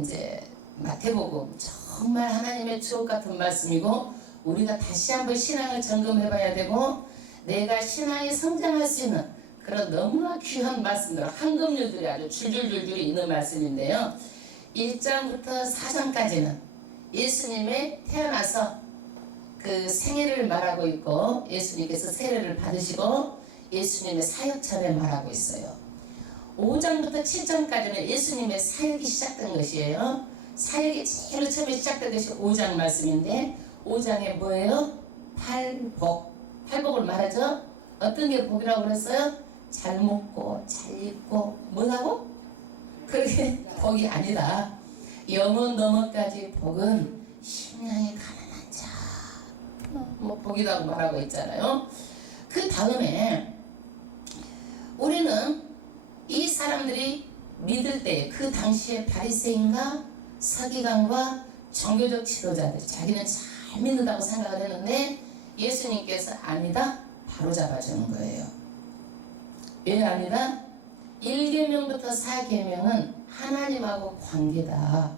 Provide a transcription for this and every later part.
이제 마태복음 정말 하나님의 주옥 같은 말씀이고 우리가 다시 한번 신앙을 점검해봐야 되고 내가 신앙이 성장할 수 있는 그런 너무나 귀한 말씀들 황금률들이 아주 줄줄줄줄 있는 말씀인데요. 1장부터 4장까지는 예수님의 태어나서 그 생애를 말하고 있고 예수님께서 세례를 받으시고 예수님의 사역처를 말하고 있어요. 5장부터 7장까지는 예수님의 사역이 시작된 것이에요. 사역이 제일 처음에 시작된 것이 5장 말씀인데 5장에 뭐예요? 팔복. 팔복을 말하죠. 어떤 게 복이라고 그랬어요? 잘 먹고 잘 입고 뭐라고? 그렇게 복이 아니다. 영원 너머까지 복은 심령이 가난한 자. 뭐 복이라고 말하고 있잖아요. 그 다음에 우리는 이 사람들이 믿을 때 그 당시에 바리새인과 서기관과 종교적 지도자들 자기는 잘 믿는다고 생각을 했는데 예수님께서 아니다 바로 잡아주는 거예요. 왜 아니다? 1계명부터 4계명은 하나님하고 관계다.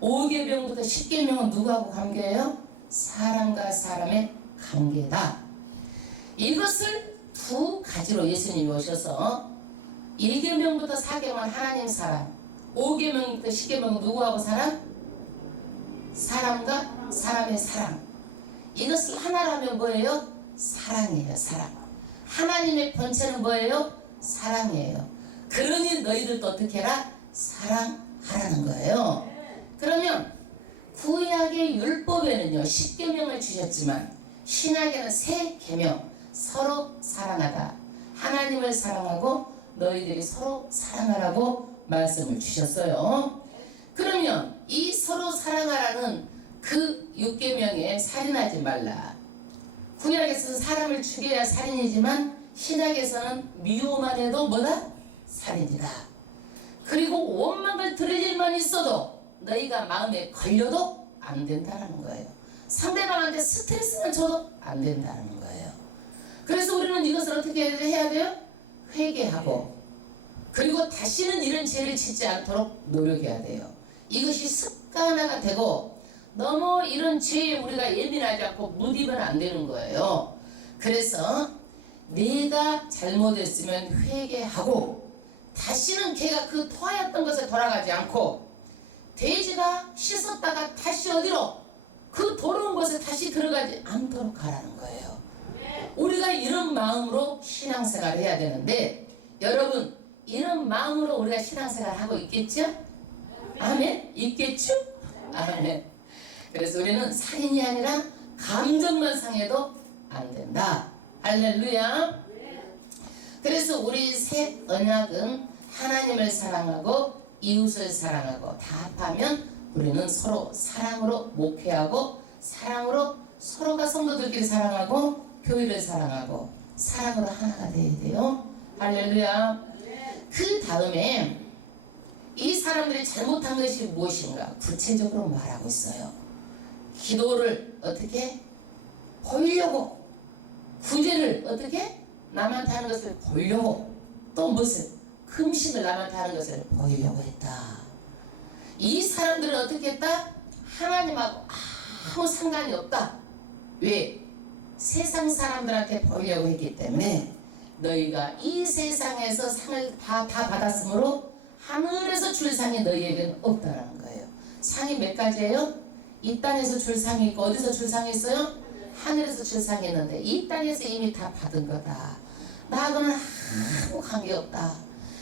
5계명부터 10계명은 누구하고 관계예요? 사람과 사람의 관계다. 이것을 두 가지로 예수님이 오셔서 1계명부터 4계명은 하나님 사람, 5계명부터 10계명은 누구하고 사람? 사람과 사람의 사랑. 이것을 하나로 하면 뭐예요? 사랑이에요. 사랑. 하나님의 본체는 뭐예요? 사랑이에요. 그러니 너희들도 어떻게 해라? 사랑하라는 거예요. 그러면 구약의 율법에는요 10계명을 주셨지만 신약에는 세 계명 서로 사랑하다. 하나님을 사랑하고 너희들이 서로 사랑하라고 말씀을 주셨어요. 그러면 이 서로 사랑하라는 그 6계명에 살인하지 말라. 구약에서는 사람을 죽여야 살인이지만 신약에서는 미워만 해도 뭐다? 살인이다. 그리고 원망을 들을 일만 있어도 너희가 마음에 걸려도 안 된다는 거예요. 상대방한테 스트레스만 줘도 안 된다는 거예요. 그래서 우리는 이것을 어떻게 해야 돼요? 회개하고 그리고 다시는 이런 죄를 짓지 않도록 노력해야 돼요. 이것이 습관화가 되고 너무 이런 죄에 우리가 예민하지 않고 무디면 안 되는 거예요. 그래서 내가 잘못했으면 회개하고 다시는 걔가 그 토하였던 것에 돌아가지 않고 돼지가 씻었다가 다시 어디로? 그 더러운 곳에 다시 들어가지 않도록 하라는 거예요. 우리가 이런 마음으로 신앙생활을 해야 되는데 여러분 이런 마음으로 우리가 신앙생활을 하고 있겠죠? 아멘? 있겠죠? 아멘. 그래서 우리는 살인이 아니라 감정만 상해도 안 된다. 할렐루야. 그래서 우리 새 언약은 하나님을 사랑하고 이웃을 사랑하고 다 합하면 우리는 서로 사랑으로 목회하고 사랑으로 서로가 성도들끼리 사랑하고 교회를 사랑하고 사랑으로 하나가 돼야 돼요. 할렐루야. 그 다음에 이 사람들이 잘못한 것이 무엇인가 구체적으로 말하고 있어요. 기도를 어떻게 보이려고 구제를 어떻게 남한테 하는 것을 보이려고 또 무슨 금식을 남한테 하는 것을 보이려고 했다. 이 사람들은 어떻게 했다? 하나님하고 아무 상관이 없다. 왜? 세상 사람들한테 보이려고 했기 때문에 너희가 이 세상에서 상을 다 받았으므로 하늘에서 줄 상이 너희에게는 없다라는 거예요. 상이 몇 가지예요? 이 땅에서 줄 상이 있고 어디서 줄 상이 있어요? 하늘에서 줄 상이 있는데 이 땅에서 이미 다 받은 거다. 나하고는 아무 관계없다.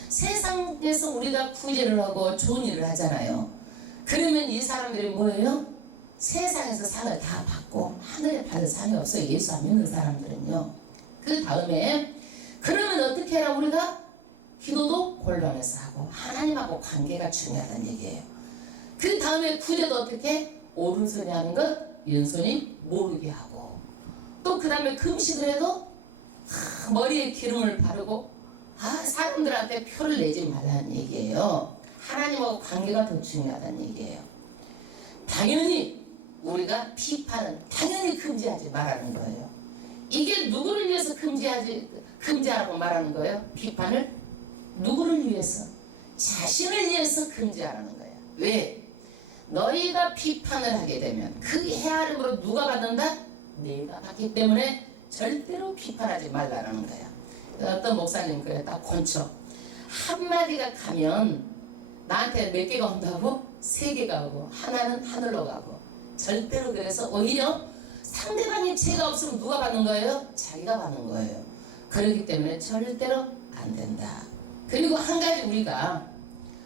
세상에서 우리가 구제를 하고 좋은 일을 하잖아요. 그러면 이 사람들이 뭐예요? 세상에서 상을 다 받고 하늘에 받을 상이 없어요. 예수 안 믿는 사람들은요. 그 다음에 그러면 어떻게 해라? 우리가 기도도 골방에서 하고 하나님하고 관계가 중요하다는 얘기예요. 그 다음에 구제도 어떻게? 오른손이 하는 것 왼손이 모르게 하고 또 그 다음에 금식을 해도 머리에 기름을 바르고 사람들한테 표를 내지 말라는 얘기예요. 하나님하고 관계가 더 중요하다는 얘기예요. 당연히 우리가 비판은 당연히 금지하지 말라는 거예요. 이게 누구를 위해서 금지하라고 말하는 거예요? 비판을 누구를 위해서? 자신을 위해서 금지하라는 거예요. 왜? 너희가 비판을 하게 되면 그 헤아림으로 누가 받는다? 내가 받기 때문에 절대로 비판하지 말라는 거야. 어떤 목사님 그래 딱 권쳐. 한마디가 가면 나한테 몇 개가 온다고? 3개가 오고 하나는 하늘로 가고. 절대로 그래서 오히려 상대방이 죄가 없으면 누가 받는 거예요? 자기가 받는 거예요. 그렇기 때문에 절대로 안 된다. 그리고 한 가지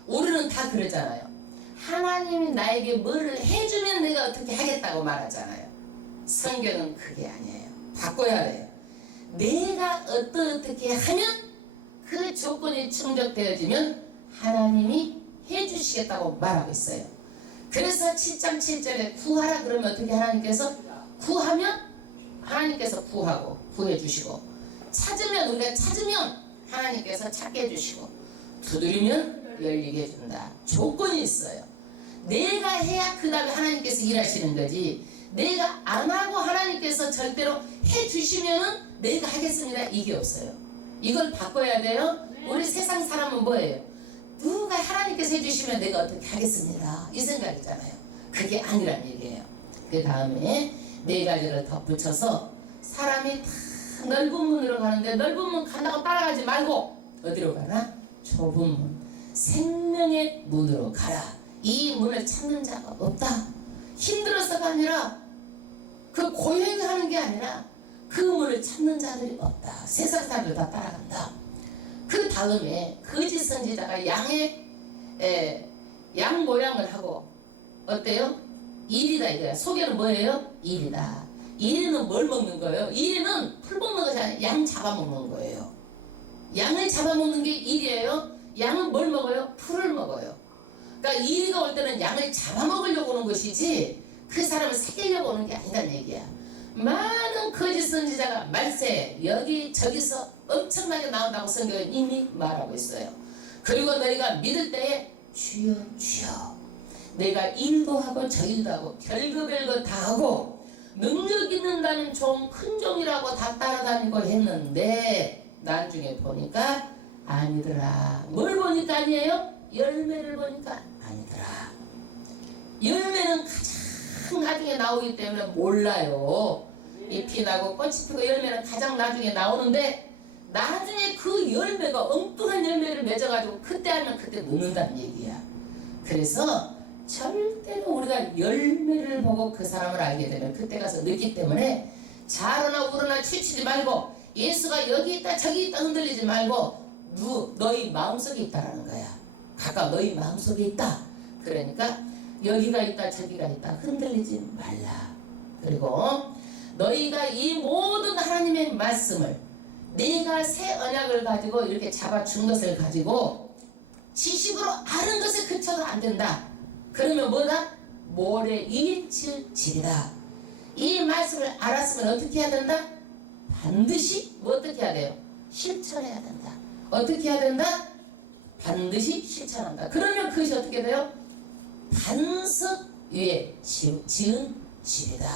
우리는 다 그러잖아요. 하나님이 나에게 뭐를 해주면 내가 어떻게 하겠다고 말하잖아요. 성경은 그게 아니에요. 바꿔야 돼요. 내가 어떻게 하면 그 조건이 충족되어지면 하나님이 해주시겠다고 말하고 있어요. 그래서 7장 7절에 구하라 그러면 어떻게 하나님께서 구하면 하나님께서 구하고 구해주시고, 찾으면 우리가 찾으면 하나님께서 찾게 해주시고, 두드리면 열리게 해준다. 조건이 있어요. 내가 해야 그 다음에 하나님께서 일하시는 거지, 내가 안 하고 하나님께서 절대로 해주시면은 내가 하겠습니다 이게 없어요. 이걸 바꿔야 돼요. 우리 세상 사람은 뭐예요? 누가 하나님께서 해주시면 내가 어떻게 하겠습니다 이 생각이잖아요. 그게 아니란 얘기예요. 그 다음에 4가지를 덧붙여서 사람이 다 넓은 문으로 가는데 넓은 문 간다고 따라가지 말고 어디로 가나? 좁은 문, 생명의 문으로 가라. 이 문을 찾는 자가 없다. 힘들어서가 아니라 그 고행을 하는 게 아니라 그 문을 찾는 자들이 없다. 세상 사람들 다 따라간다. 그 다음에 거짓 선지자가 양 모양을 하고 어때요? 일이다 이거야. 소개는 뭐예요? 일이다. 일이는 뭘 먹는 거예요? 일이는 풀 먹는 것이 아니라 양 잡아먹는 거예요. 양을 잡아먹는 게 일이에요. 양은 뭘 먹어요? 풀을 먹어요. 그러니까 이리가 올 때는 양을 잡아먹으려고 오는 것이지 그 사람을 새기려고 오는 게 아니란 얘기야. 많은 거짓 선지자가 말세 여기저기서 엄청나게 나온다고 성경은 이미 말하고 있어요. 그리고 너희가 믿을 때에 주여 주여, 내가 일도 하고 저 일도 하고 별거 다 하고 능력 있는다는 종 큰 종이라고 다 따라다니고 했는데 나중에 보니까 아니더라. 뭘 보니까 아니에요? 열매를 보니까 아니더라. 열매는 가장 나중에 나오기 때문에 몰라요. 잎이 나고 꽃이 피고 열매는 가장 나중에 나오는데 나중에 그 열매가 엉뚱한 열매를 맺어가지고 그때 하면 그때 늦는다는 얘기야. 그래서 절대로 우리가 열매를 보고 그 사람을 알게 되면 그때 가서 늦기 때문에 자로나 우로나 치치지 말고 예수가 여기 있다 저기 있다 흔들리지 말고 너희 마음속에 있다라는 거야. 각각 너희 마음속에 있다. 그러니까 여기가 있다 저기가 있다 흔들리지 말라. 그리고 너희가 이 모든 하나님의 말씀을 내가 새 언약을 가지고 이렇게 잡아준 것을 가지고 지식으로 아는 것에 그쳐도 안 된다. 그러면 뭐다? 모래 이칠지리다. 이 말씀을 알았으면 어떻게 해야 된다? 반드시 어떻게 해야 돼요? 실천해야 된다. 어떻게 해야 된다? 반드시 실천한다. 그러면 그것이 어떻게 돼요? 반석 위에 지은 집이다.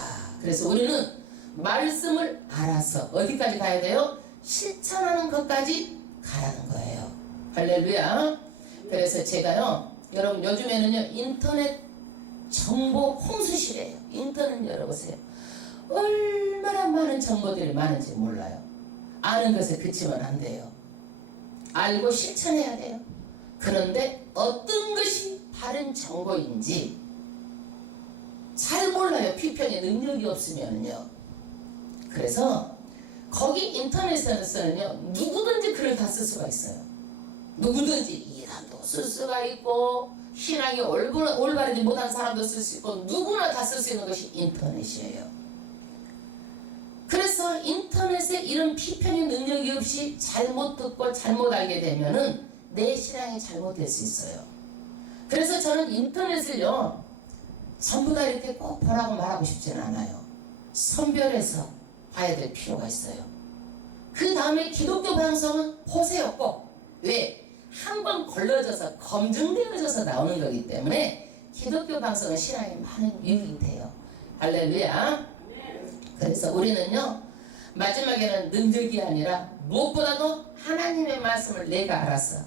그래서 우리는 말씀을 알아서 어디까지 가야 돼요? 실천하는 것까지 가라는 거예요. 할렐루야. 그래서 제가요, 여러분 요즘에는요 인터넷 정보 홍수시래요. 인터넷 열어보세요. 얼마나 많은 정보들이 많은지 몰라요. 아는 것에 그치면 안 돼요. 알고 실천해야 돼요. 그런데 어떤 것이 바른 정보인지 잘 몰라요.批평의 능력이 없으면요. 그래서 거기 인터넷에서는요 누구든지 글을 다 쓸 수가 있어요. 누구든지 이단도 쓸 수가 있고 신앙이 올바르지 못한 사람도 쓸 수 있고 누구나 다 쓸 수 있는 것이 인터넷이에요. 그래서 인터넷에 이런批평의 능력이 없이 잘못 듣고 잘못 알게 되면은 내 신앙이 잘못될 수 있어요. 그래서 저는 인터넷을요 전부 다 이렇게 꼭 보라고 말하고 싶지는 않아요. 선별해서 봐야 될 필요가 있어요. 그 다음에 기독교 방송은 보세요 꼭. 왜? 한번 걸러져서 검증되어져서 나오는 거기 때문에 기독교 방송은 신앙에 많은 유익이 돼요. 할렐루야. 그래서 우리는요 마지막에는 능력이 아니라 무엇보다도 하나님의 말씀을 내가 알아서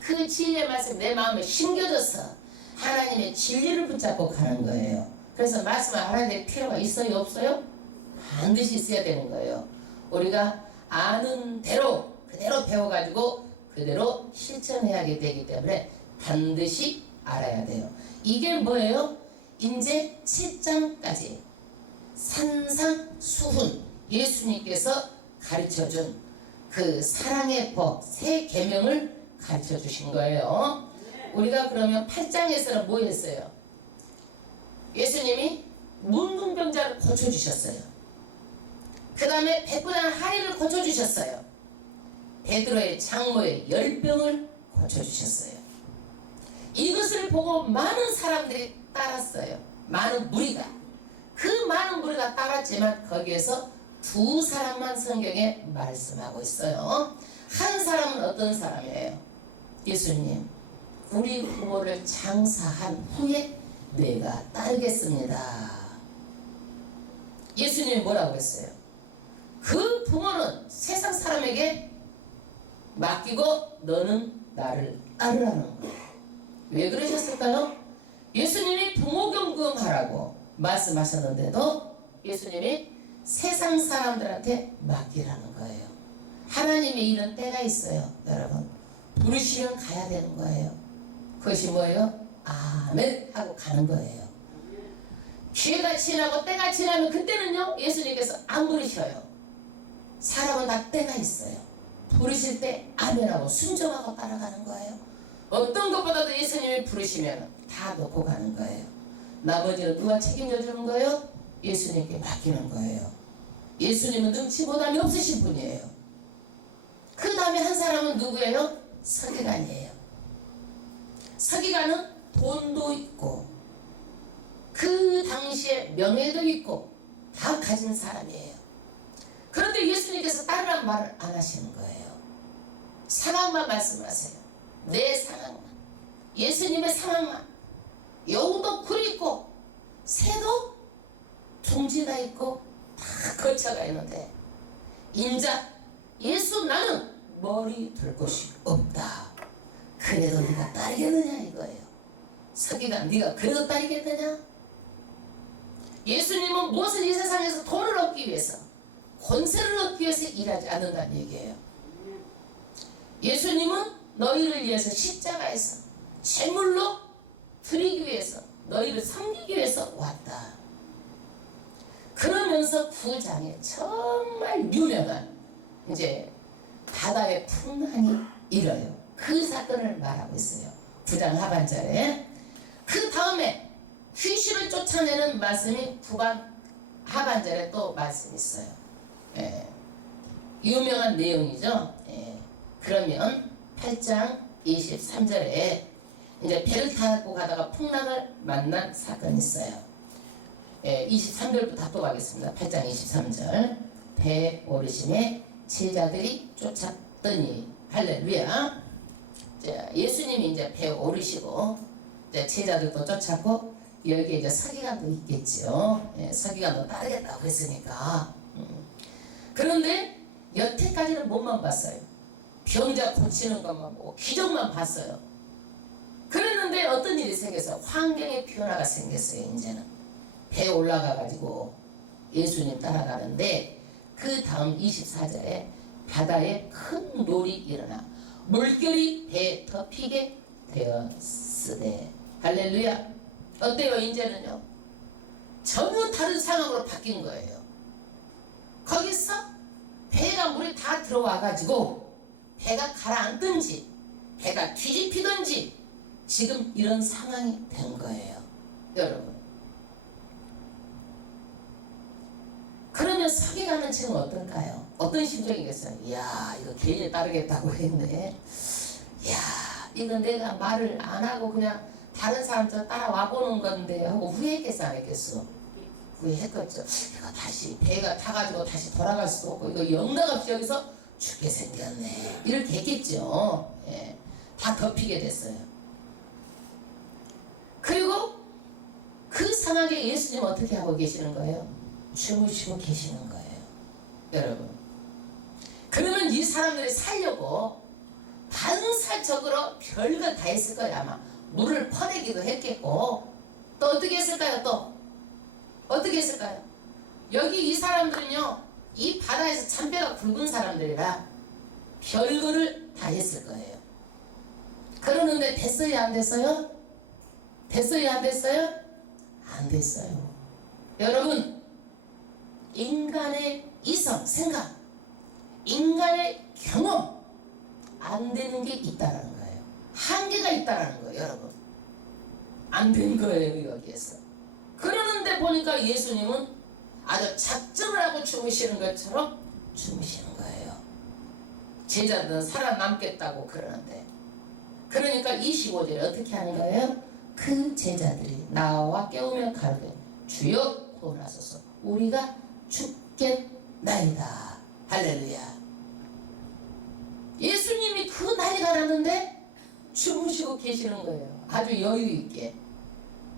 그 진리의 말씀 내 마음에 심겨져서 하나님의 진리를 붙잡고 가는 거예요. 그래서 말씀을 알아야 될 필요가 있어요, 없어요? 반드시 있어야 되는 거예요. 우리가 아는 대로 그대로 배워가지고 그대로 실천해야 되기 때문에 반드시 알아야 돼요. 이게 뭐예요? 이제 7장까지 산상수훈, 예수님께서 가르쳐준 그 사랑의 법, 세 계명을 가르쳐주신 거예요. 우리가 그러면 8장에서는 뭐 했어요? 예수님이 문둥병자를 고쳐주셨어요. 그 다음에 백부장 하리를 고쳐주셨어요. 베드로의 장모의 열병을 고쳐주셨어요. 이것을 보고 많은 사람들이 따랐어요. 많은 무리가. 그 많은 무리가 따랐지만 거기에서 두 사람만 성경에 말씀하고 있어요. 한 사람은 어떤 사람이에요? 예수님, 우리 부모를 장사한 후에 내가 따르겠습니다. 예수님이 뭐라고 했어요? 그 부모는 세상 사람에게 맡기고 너는 나를 따르라는 거예요. 왜 그러셨을까요? 예수님이 부모 경금하라고 말씀하셨는데도 예수님이 세상 사람들한테 맡기라는 거예요. 하나님의 일은 때가 있어요. 여러분, 부르시면 가야 되는 거예요. 그것이 뭐예요? 아멘 하고 가는 거예요. 기회가 지나고 때가 지나면 그때는요, 예수님께서 안 부르셔요. 사람은 다 때가 있어요. 부르실 때 아멘하고 순종하고 따라가는 거예요. 어떤 것보다도 예수님이 부르시면 다 놓고 가는 거예요. 나머지는 누가 책임져 주는 거예요? 예수님께 맡기는 거예요. 예수님은 능치보담이 없으신 분이에요. 그 다음에 한 사람은 누구예요? 서기관이에요. 서기관은 돈도 있고 그 당시에 명예도 있고 다 가진 사람이에요. 그런데 예수님께서 따르라는 말을 안 하시는 거예요. 상황만 말씀하세요. 내 상황만, 예수님의 상황만. 여우도 굴이 있고 새도 둥지가 있고 다 거처가 있는데 인자 예수 나는 머리 들 곳이 없다. 그래도 네가 따르겠느냐 이거예요. 서기관, 네가 그래도 따르겠느냐? 예수님은 무엇을 이 세상에서 돈을 얻기 위해서, 권세를 얻기 위해서 일하지 않는다는 얘기예요. 예수님은 너희를 위해서 십자가에서 제물로 드리기 위해서, 너희를 섬기기 위해서 왔다. 그러면서 9장에 정말 유명한 이제 바다의 풍랑이 일어요. 그 사건을 말하고 있어요. 9장 하반절에. 그 다음에 귀신을 쫓아내는 말씀이 9장 하반절에 또 말씀이 있어요. 예. 유명한 내용이죠. 예. 그러면 8장 23절에 이제 배를 타고 가다가 풍랑을 만난 사건이 있어요. 예, 23절부터 또 가겠습니다. 8장 23절. 배 오르심에 제자들이 쫓았더니, 할렐루야. 예수님이 이제 배 오르시고 이제 제자들도 쫓았고 여기에 이제 서기관도 있겠죠. 예, 서기관도 따르겠다고 했으니까. 그런데 여태까지는 몸만 봤어요. 병자 고치는 것만 보고 기적만 봤어요. 그랬는데 어떤 일이 생겨서 환경의 변화가 생겼어요. 이제는 배에 올라가 가지고 예수님 따라가는데 그 다음 24절에 바다에 큰 놀이 일어나 물결이 배에 덮이게 되었으되, 할렐루야. 어때요? 이제는요 전혀 다른 상황으로 바뀐 거예요. 거기서 배가 물이 다 들어와 가지고 배가 가라앉든지 배가 뒤집히든지 지금 이런 상황이 된 거예요. 여러분, 그러면 서기관은 지금 어떨까요? 어떤 심정이겠어요? 이야, 이거 괜히 따르겠다고 했네. 이야, 이거 내가 말을 안 하고 그냥 다른 사람들 따라와 보는 건데 하고 후회했겠어, 안 했겠어? 후회했겠죠. 이거 다시 배가 타가지고 다시 돌아갈 수도 없고 이거 영락없이 여기서 죽게 생겼네, 이렇게 했겠죠. 예, 다 덮이게 됐어요. 그리고 그 상황에 예수님 어떻게 하고 계시는 거예요? 주무시고 계시는 거예요. 여러분, 그러면 이 사람들이 살려고 반사적으로 별걸 다 했을 거예요. 아마 물을 퍼내기도 했겠고 또 어떻게 했을까요? 또 어떻게 했을까요? 여기 이 사람들은요 이 바다에서 잔뼈가 굵은 사람들이라 별거를 다 했을 거예요. 그러는데 됐어요? 안 됐어요? 됐어요? 안 됐어요? 안 됐어요. 여러분 인간의 이성, 생각, 인간의 경험 안 되는 게 있다라는 거예요. 한계가 있다라는 거예요. 여러분 안 된 거예요. 여기에서 그러는데 보니까 예수님은 아주 작정을 하고 주무시는 것처럼 주무시는 거예요. 제자들은 살아남겠다고 그러는데 그러니까 25절에 어떻게 하는 거예요? 그 제자들이 나와 깨우며 가르되 주여 구원하소서 우리가 죽겠나이다. 할렐루야. 예수님이 그 난리가 났는데 주무시고 계시는 거예요. 아주 여유 있게.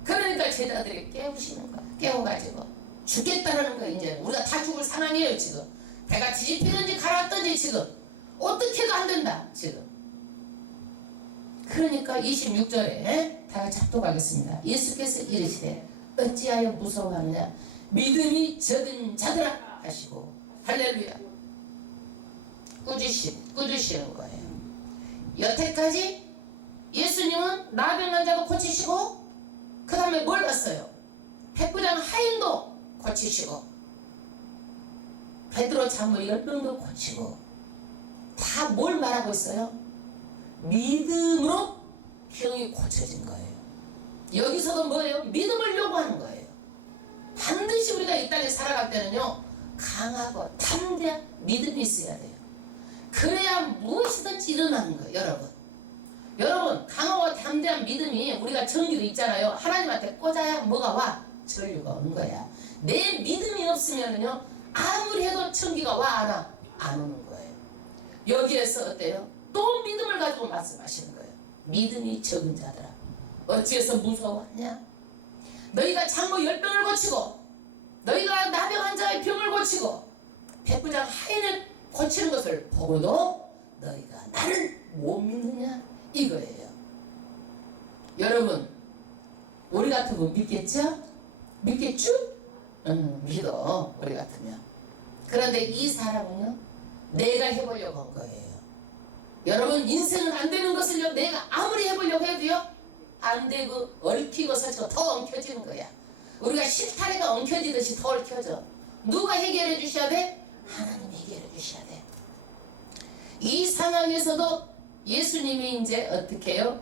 그러니까 제자들이 깨우시는 거야. 깨워가지고 죽겠다라는 거야. 이제 우리가 다 죽을 상황이에요. 지금 배가 뒤집히든지 가라앉든지 지금 어떻게도 안 된다. 지금 그러니까 26절에 다 같이 합독하겠습니다. 예수께서 이르시되 어찌하여 무서워하느냐 믿음이 적은 자들아 하시고 할렐루야. 꾸짖으시는 거예요. 여태까지 예수님은 나병 환자도 고치시고 그 다음에 뭘 봤어요? 백부장 하인도 고치시고 베드로 장모 열병도 고치고 다 뭘 말하고 있어요? 믿음으로 병이 고쳐진 거예요. 여기서도 뭐예요? 믿음을 요구하는 거예요. 반드시 우리가 이 땅에 살아갈 때는요 강하고 담대한 믿음이 있어야 돼요. 그래야 무엇이든지 일어나는 거예요. 여러분 강하고 담대한 믿음이 우리가 전기도 있잖아요. 하나님한테 꽂아야 뭐가 와? 전류가 오는 거야. 내 믿음이 없으면요 아무리 해도 전기가 와 안 와? 안 오는 거예요. 여기에서 어때요? 또 믿음을 가지고 말씀하시는 거예요. 믿음이 적은 자들아 어찌해서 무서워하냐? 너희가 장모 10병을 고치고 너희가 나병 환자의 병을 고치고 백부장 하인을 고치는 것을 보고도 너희가 나를 못 믿느냐 이거예요. 여러분 우리 같으면 믿겠죠? 믿겠죠? 믿어 우리 같으면. 그런데 이 사람은요 내가 해보려고 한 거예요. 여러분 인생은 안 되는 것을요 내가 아무리 해보려고 해도요 안 되고 얽히고 설치고 더 엉켜지는 거야. 우리가 실타래가 엉켜지듯이 더 얽혀져. 누가 해결해 주셔야 돼? 하나님이 해결해 주셔야 돼. 이 상황에서도 예수님이 이제 어떻게 해요?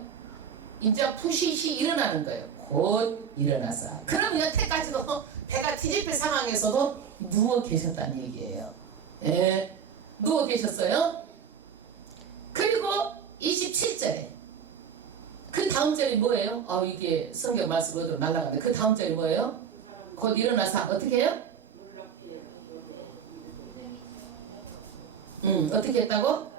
이제 푸시시 일어나는 거예요. 곧 일어나서. 그럼 여태까지도 배가 뒤집힐 상황에서도 누워 계셨다는 얘기예요. 예, 누워 계셨어요. 그리고 27절에 그 다음 절이 뭐예요? 이게 성경 말씀으로 날아가는데 그 다음 절이 뭐예요? 곧 일어나서 어떻게 해요? 어떻게 했다고?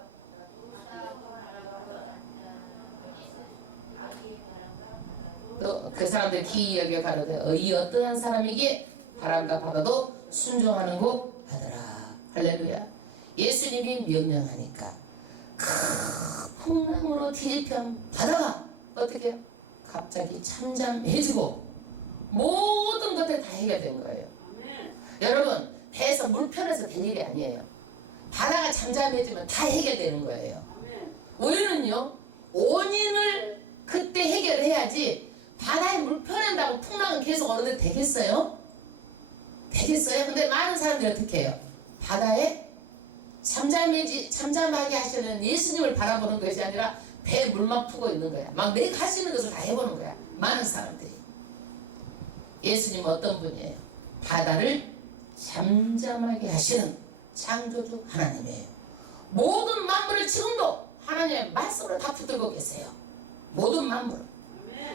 또 그 사람들 기이하게 가로되 이 어떠한 사람에게 바람과 바다도 순종하는 고 하더라. 할렐루야. 예수님이 명령하니까 큰 풍랑으로 뒤집힌 바다가 어떻게 해요? 갑자기 잠잠해지고 모든 것들이 다 해결된 거예요. 여러분 배에서 물 편해서 될 일이 아니에요. 바다가 잠잠해지면 다 해결되는 거예요. 우리는요 원인을 그때 해결해야지 바다에 물 편한다고 풍랑은 계속 오는데 되겠어요? 되겠어요? 근데 많은 사람들이 어떻게 해요? 바다에 잠잠하게 하시는 예수님을 바라보는 것이 아니라 배에 물만 푸고 있는 거야. 막 내가 할 수 있는 것을 다 해보는 거야. 많은 사람들이. 예수님은 어떤 분이에요? 바다를 잠잠하게 하시는 창조주 하나님이에요. 모든 만물을 지금도 하나님의 말씀으로 다 붙들고 계세요. 모든 만물을.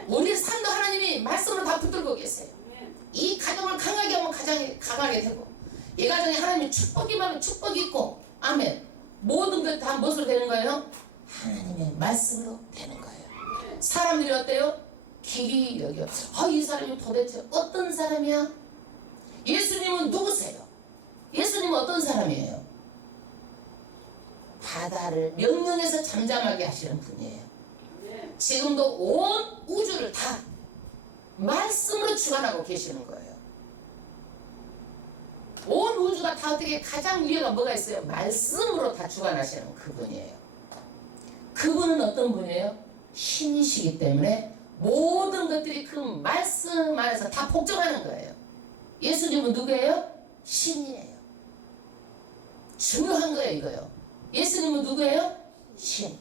우리 삶도 하나님이 말씀으로 다 붙들고 계세요. 이 가정을 강하게 하면 가정이 강하게 되고 이 가정에 하나님이 축복이 많으면 축복이 있고 아멘. 모든 것 다 무엇으로 되는 거예요? 하나님의 말씀으로 되는 거예요. 사람들이 어때요? 길이 여겨. 이 사람이 도대체 어떤 사람이야? 예수님은 누구세요? 예수님은 어떤 사람이에요? 바다를 명령해서 잠잠하게 하시는 분이에요. 지금도 온 우주를 다 말씀으로 주관하고 계시는 거예요. 온 우주가 다 어떻게 가장 위에가 뭐가 있어요? 말씀으로 다 주관하시는 그분이에요. 그분은 어떤 분이에요? 신이시기 때문에 모든 것들이 그 말씀 안에서 다 복종하는 거예요. 예수님은 누구예요? 신이에요. 중요한 거예요, 이거요. 예수님은 누구예요? 신.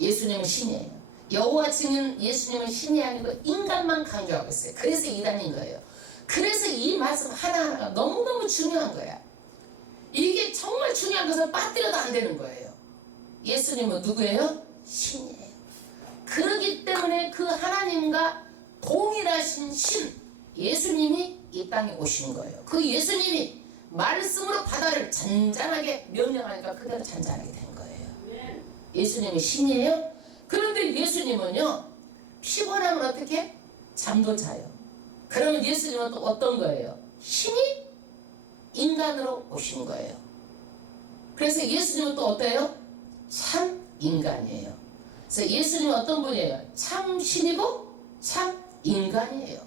예수님은 신이에요. 여호와 증인 예수님은 신이 아니고 인간만 강조하고 있어요. 그래서 이단인 거예요. 그래서 이 말씀 하나하나가 너무너무 중요한 거야. 이게 정말 중요한 것을 빠뜨려도 안 되는 거예요. 예수님은 누구예요? 신이에요. 그렇기 때문에 그 하나님과 동일하신 신 예수님이 이 땅에 오신 거예요. 그 예수님이 말씀으로 바다를 잔잔하게 명령하니까 그대로 잔잔하게 된 거예요. 예수님이 신이에요. 그런데 예수님은요, 피곤하면 어떻게? 잠도 자요. 그러면 예수님은 또 어떤 거예요? 신이 인간으로 오신 거예요. 그래서 예수님은 또 어때요? 참 인간이에요. 그래서 예수님은 어떤 분이에요? 참 신이고 참 인간이에요.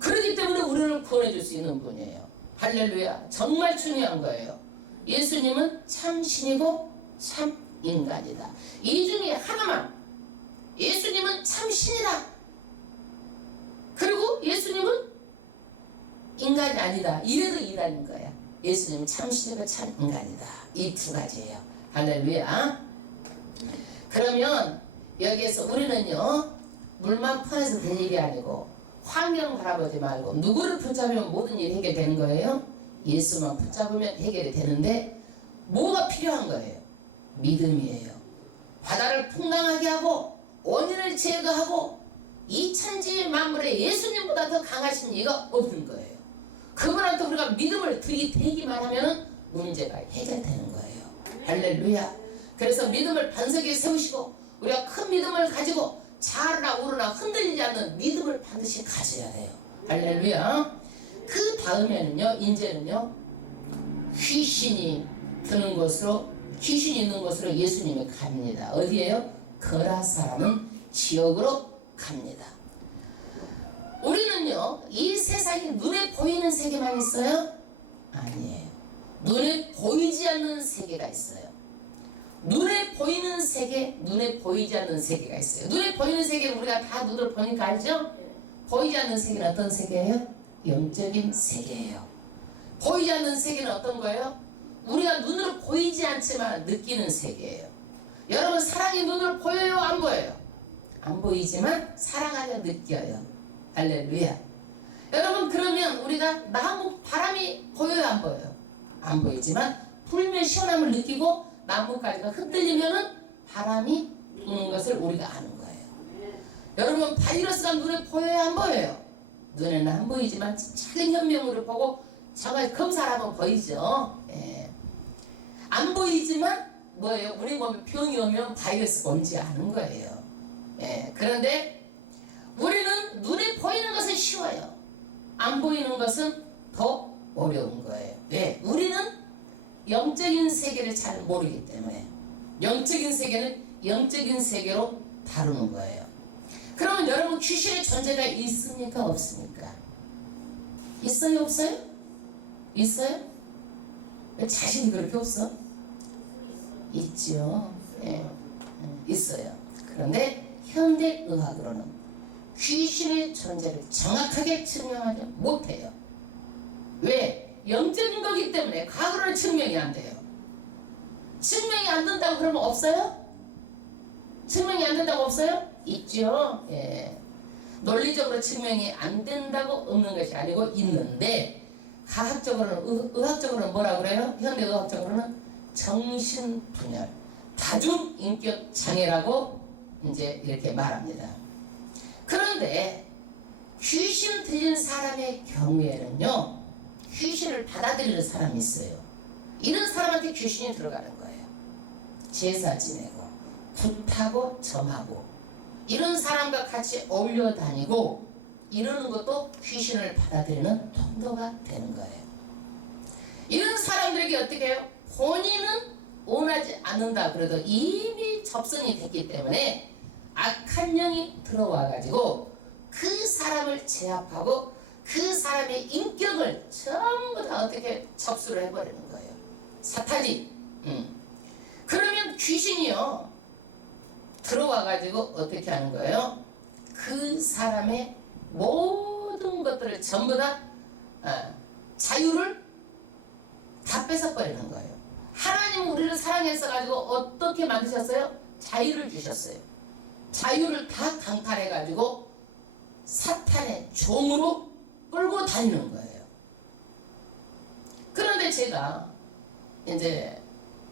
그렇기 때문에 우리를 구원해 줄 수 있는 분이에요. 할렐루야. 정말 중요한 거예요. 예수님은 참 신이고 참 인간이다. 이 중에 하나만, 예수님은 참 신이다. 그리고 예수님은 인간이 아니다. 이래도 이단인 거야. 예수님은 참 신이고 참 인간이다. 이 두 가지예요. 할렐루야. 그러면 여기에서 우리는요, 물만 퍼내서 될 일이 아니고 환경 바라보지 말고 누구를 붙잡으면 모든 일이 해결되는 거예요? 예수만 붙잡으면 해결이 되는데 뭐가 필요한 거예요? 믿음이에요. 바다를 풍랑하게 하고 원인을 제거하고 이 천지 만물에 예수님보다 더 강하신 이가 없는 거예요. 그분한테 우리가 믿음을 들이대기만 하면 문제가 해결되는 거예요. 할렐루야. 그래서 믿음을 반석에 세우시고 우리가 큰 믿음을 가지고 자르나 우르나 흔들리지 않는 믿음을 반드시 가져야 돼요. 할렐루야. 그 다음에는요, 이제는요, 귀신이 드는 곳으로, 귀신이 있는 곳으로 예수님이 갑니다. 어디에요? 거라사라는 지역으로 갑니다. 우리는요, 이 세상에 눈에 보이는 세계만 있어요? 아니에요. 눈에 보이지 않는 세계가 있어요. 눈에 보이는 세계, 눈에 보이지 않는 세계가 있어요. 눈에 보이는 세계는 우리가 다 눈을 보니까 알죠? 보이지 않는 세계는 어떤 세계예요? 영적인 세계예요. 보이지 않는 세계는 어떤 거예요? 우리가 눈으로 보이지 않지만 느끼는 세계예요. 여러분, 사랑이 눈으로 보여요? 안 보여요? 안 보이지만 사랑하려 느껴요. 할렐루야. 여러분, 그러면 우리가 나무 바람이 보여요? 안 보여요? 안 보이지만 불면 시원함을 느끼고 나뭇가지가 흔들리면은 바람이 부는 것을 우리가 아는 거예요. 여러분, 바이러스가 눈에 보여요? 안 보여요? 눈에는 안 보이지만 작은 현명으로 보고 저걸 검사를 하면 보이죠. 예. 안 보이지만 뭐예요? 우리 몸에 병이 오면 바이러스가 온지 아는 거예요. 예. 그런데 우리는 눈에 보이는 것은 쉬워요. 안 보이는 것은 더 어려운 거예요. 왜? 우리는 영적인 세계를 잘 모르기 때문에 영적인 세계는 영적인 세계로 다루는 거예요. 그러면 여러분, 귀신의 존재가 있습니까? 없습니까? 있어요? 없어요? 있어요? 왜 자신이 그렇게 없어? 있죠. 예. 있어요. 그런데 현대의학으로는 귀신의 존재를 정확하게 증명하지 못해요. 왜? 영적인 거기 때문에 과거로는 증명이 안 돼요. 증명이 안 된다고 그러면 없어요? 증명이 안 된다고 없어요? 있죠. 예. 논리적으로 증명이 안 된다고 없는 것이 아니고 있는데, 과학적으로는, 의학적으로는 뭐라 그래요? 현대의학적으로는 정신분열, 다중인격 장애라고 이제 이렇게 말합니다. 그런데 귀신 들린 사람의 경우에는요, 귀신을 받아들이는 사람이 있어요. 이런 사람한테 귀신이 들어가는 거예요. 제사 지내고 굿하고 점하고 이런 사람과 같이 어울려 다니고 이러는 것도 귀신을 받아들이는 통로가 되는 거예요. 이런 사람들에게 어떻게 해요? 본인은 원하지 않는다 그래도 이미 접선이 됐기 때문에 악한 영이 들어와 가지고 그 사람을 제압하고 그 사람의 인격을 전부 다 어떻게 접수를 해버리는 거예요. 사탄이. 그러면 귀신이요 들어와 가지고 어떻게 하는 거예요? 그 사람의 모든 것들을 전부 다 자유를 다 뺏어버리는 거예요. 하나님은 우리를 사랑해서 가지고 어떻게 만드셨어요? 자유를 주셨어요. 자유를 다 강탈해 가지고 사탄의 종으로 끌고 다니는 거예요. 그런데 제가 이제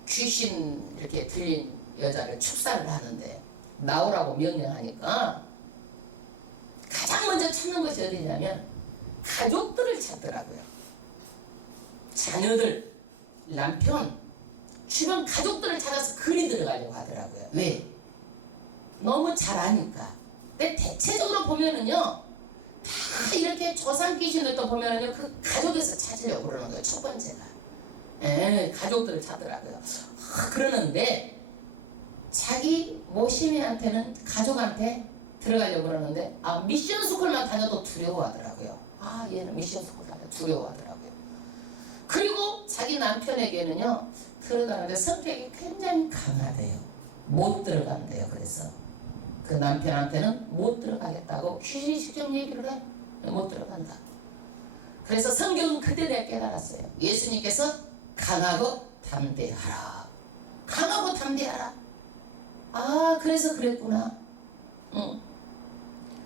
귀신 이렇게 들린 여자를 축사를 하는데 나오라고 명령하니까 가장 먼저 찾는 것이 어디냐면 가족들을 찾더라고요. 자녀들, 남편, 주변 가족들을 찾아서 글이 들어가려고 하더라고요. 왜? 너무 잘 아니까. 근데 대체적으로 보면은요 다 이렇게 조상 귀신들도 보면은요 그 가족에서 찾으려고 그러는 거예요. 첫 번째가 가족들을 찾더라고요. 그러는데 자기 모시미한테는 가족한테 들어가려고 그러는데 미션 스쿨만 다녀도 두려워하더라고요. 얘는 미션 스쿨 다녀도 두려워하더라고요. 그리고 자기 남편에게는요 들어가는데 성격이 굉장히 강하대요. 못 들어간대요. 그래서 그 남편한테는 못 들어가겠다고 귀신이 직접 얘기를 해. 못 들어간다. 그래서 성경은 그때 내가 깨달았어요. 예수님께서 강하고 담대하라. 강하고 담대하라. 그래서 그랬구나.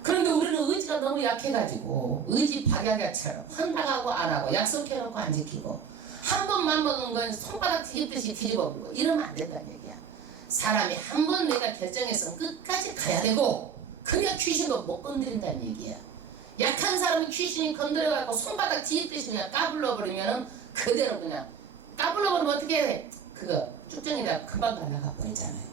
그런데 우리는 의지가 너무 약해가지고 의지 박약야처럼 헌당하고 안 하고 약속해놓고 안 지키고 한 번만 먹은 건 손바닥 뒤집듯이 뒤집어보고 이러면 안 된다는 얘기야. 사람이 한 번 내가 결정해서 끝까지 가야 되고 그래야 귀신도 못 건드린다는 얘기야. 약한 사람은 귀신이 건드려갖고 손바닥 뒤집듯이 그냥 까불러버리면 그대로 그냥 까불러버리면 어떻게 해? 그거 쭉정이라 금방 날아가 버리잖아요.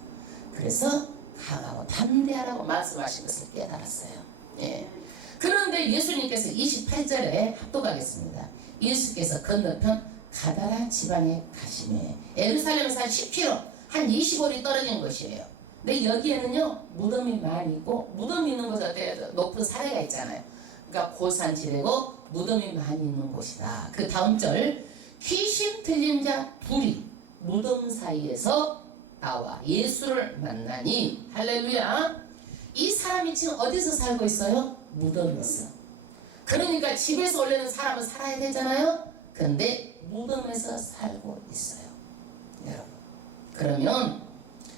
그래서 강하고 담대하라고 말씀하신 것을 깨달았어요. 예. 그런데 예수님께서 28절에 합독하겠습니다. 예수께서 건너편 가다라 지방에 가시매 예루살렘에서 한 10km 한 20월이 떨어진 곳이에요. 근데 여기에는요 무덤이 많이 있고 무덤이 있는 곳에 높은 사례가 있잖아요. 그러니까 고산지대고 무덤이 많이 있는 곳이다. 그 다음 절 귀신 들린 자 둘이 무덤 사이에서 나와 예수를 만나니 할렐루야. 이 사람이 지금 어디서 살고 있어요? 무덤에서. 그러니까 집에서 원래는 사람은 살아야 되잖아요. 근데 무덤에서 살고 있어요. 여러분 그러면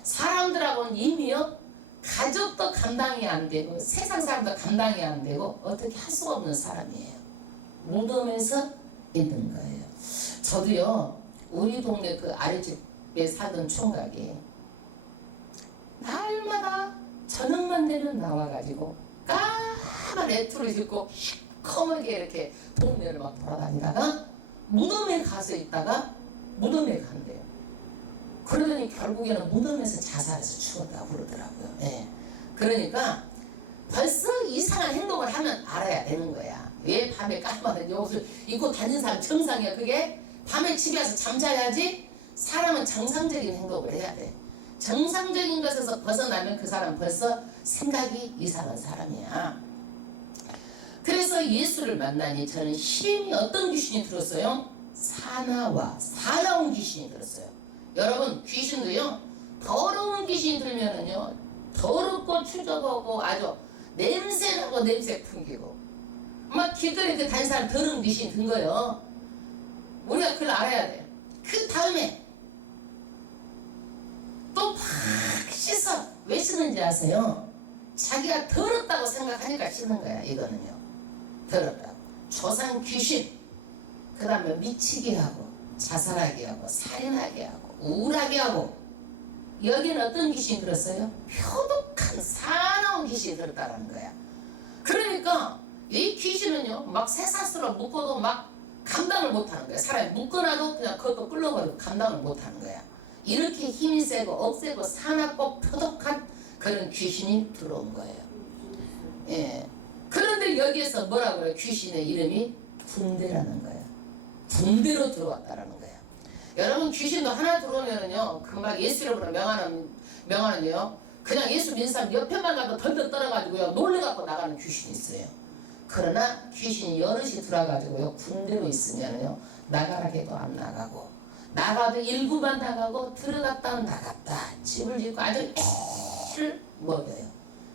사람들하고는 이미요 가족도 감당이 안 되고 세상 사람도 감당이 안 되고 어떻게 할 수가 없는 사람이에요. 무덤에서 있는 거예요. 저도요 우리 동네 그 아랫집에 사던 총각이 날마다 저녁만 되면 나와가지고 까만 애투를 입고 시커멓게 이렇게 동네를 막 돌아다니다가 무덤에 가서 있다가 무덤에 간대요. 그러더니 결국에는 무덤에서 자살해서 죽었다고 그러더라고요. 예. 그러니까 벌써 이상한 행동을 하면 알아야 되는 거야. 왜 밤에 까마득 옷을 입고 다니는 사람 정상이야. 그게 밤에 집에 와서 잠자야지. 사람은 정상적인 행동을 해야 돼. 정상적인 것에서 벗어나면 그 사람은 벌써 생각이 이상한 사람이야. 그래서 예수를 만나니 저는 힘이 어떤 귀신이 들었어요? 사나와 사나운 귀신이 들었어요. 여러분 귀신도요 더러운 귀신이 들면은요 더럽고 추적하고 아주 냄새나고 냄새 풍기고 막 길거리에 다니는 사람 더러운 귀신이 든 거예요. 우리가 그걸 알아야 돼. 그 다음에 또 막 씻어. 왜 씻는지 아세요? 자기가 더럽다고 생각하니까 씻는 거야. 이거는요 더럽다고. 조상 귀신. 그 다음에 미치게 하고 자살하게 하고 살인하게 하고 우울하게 하고. 여기는 어떤 귀신이 들었어요? 표독한 사나운 귀신이 들었다는 거야. 그러니까 이 귀신은요 막 쇠사슬로 묶어도 막 감당을 못하는 거야. 사람이 묶어놔도 그냥 그것도 끌려버리고 감당을 못하는 거야. 이렇게 힘이 세고 억세고 사납고 표독한 그런 귀신이 들어온 거예요. 예. 그런데 여기에서 뭐라고 그래요? 귀신의 이름이 군대라는 거예요. 군대로 들어왔다라는 거야. 여러분 귀신도 하나 들어오면은요 금방 예수 이름으로 명하는데요 그냥 예수 믿는 사람 옆에만 가도 덜덜 떨어가지고요 놀래갖고 나가는 귀신이 있어요. 그러나 귀신이 여럿이 들어와가지고요 군대로 있으면은요 나가라 해도 안 나가고 나가도 일부만 나가고 들어갔다 나갔다 집을 짓고 아주 애를 먹여요.